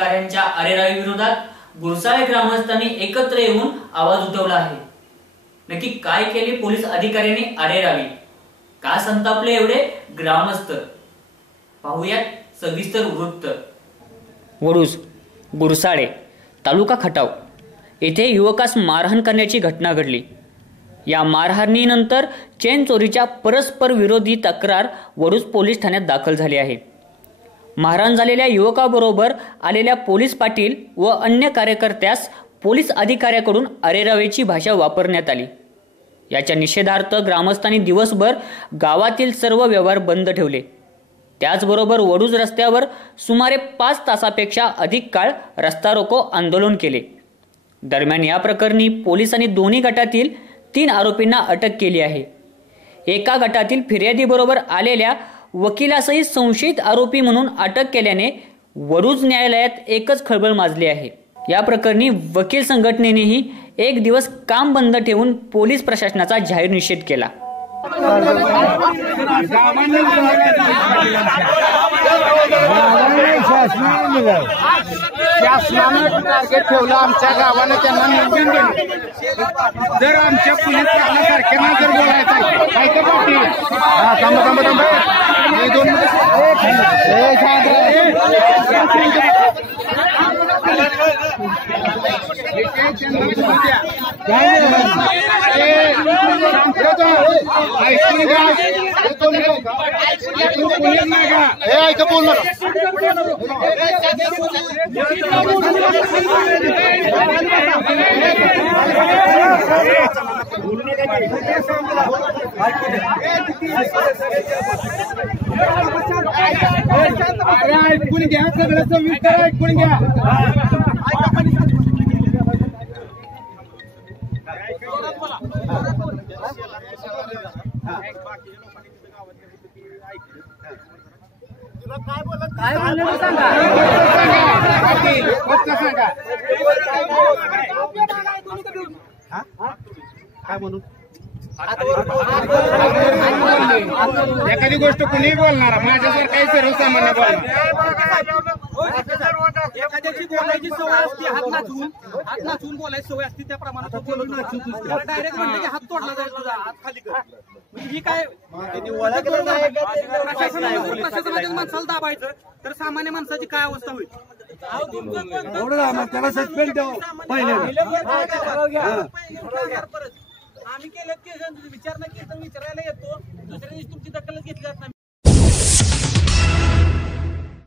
अधिकाऱ्यांच्या अरेरावी विरोधात गुरसाळे ग्रामस्थांनी एकत्र येऊन आवाज उठवला आहे। नक्की काय केले पोलीस अधिकाऱ्यांनी अरेरावी, का संतापले एवढे ग्रामस्थ, पाहूयात सविस्तर वृत्त। वडूज गुरसाळे तालुका खटाव येथे युवकास मारहाण करण्याची घटना घडली। या मारहाणीनंतर चेन चोरीच्या परस्पर विरोधी तक्रार वडूज पोलीस ठाण्यात दाखल झाली आहे। मारहाण झालेल्या युवकाबरोबर आलेल्या पोलीस पाटील व अन्य कार्यकर्त्यास पोलीस अधिकाऱ्याकडून अरेरावीची भाषा वापरण्यात आली। याच्या निषेधार्थ ग्रामस्थांनी दिवसभर गावातील सर्व व्यवहार बंद ठेवले। त्याचबरोबर वडूज रस्त्यावर सुमारे 5 तासापेक्षा अधिक काळ रस्ता रोको आंदोलन केले। दरम्यान या प्रकरणी पोलिसांनी दोन्ही गटातील 3 आरोपींना अटक केली आहे। एका गटातील फिर्यादीबरोबर आलेल्या वकिलासहित संशयित आरोपी म्हणून अटक केल्याने वडूज न्यायालयात एकच खळबळ माजली आहे। या प्रकरणी वकील संघटनेनेही एक दिवस काम बंद ठेवून पोलीस प्रशासनाचा जाहीर निषेध केला। शासनाने टार्गेट ठेवलं आमच्या गावाने, त्यांना निवडून दिलं। जर आमच्या पोलीस सारख्यांना जर बोलायचं काय तर पाटील ऐकून घ्या, सगळं सविस्तर ऐकून घ्या। काय बोललं सांगा, काय म्हणू एखादी गोष्ट कुणीही बोलणार, माझ्यासारखा सर्वसामान्य एखाद्याची बोलायची सवय असते, हात नाचवून बोलायची सवय असते, त्या प्रमाणात डायरेक्ट म्हणलं की हात तोडला जाईल, तुझा हात खाली कर, ही काय प्रशासनाच्या माणसाला दाबायचं तर सामान्य माणसाची काय अवस्था होईल? त्याला सस्पेंड आम्ही केलं की विचारणा केली तर विचारायला येत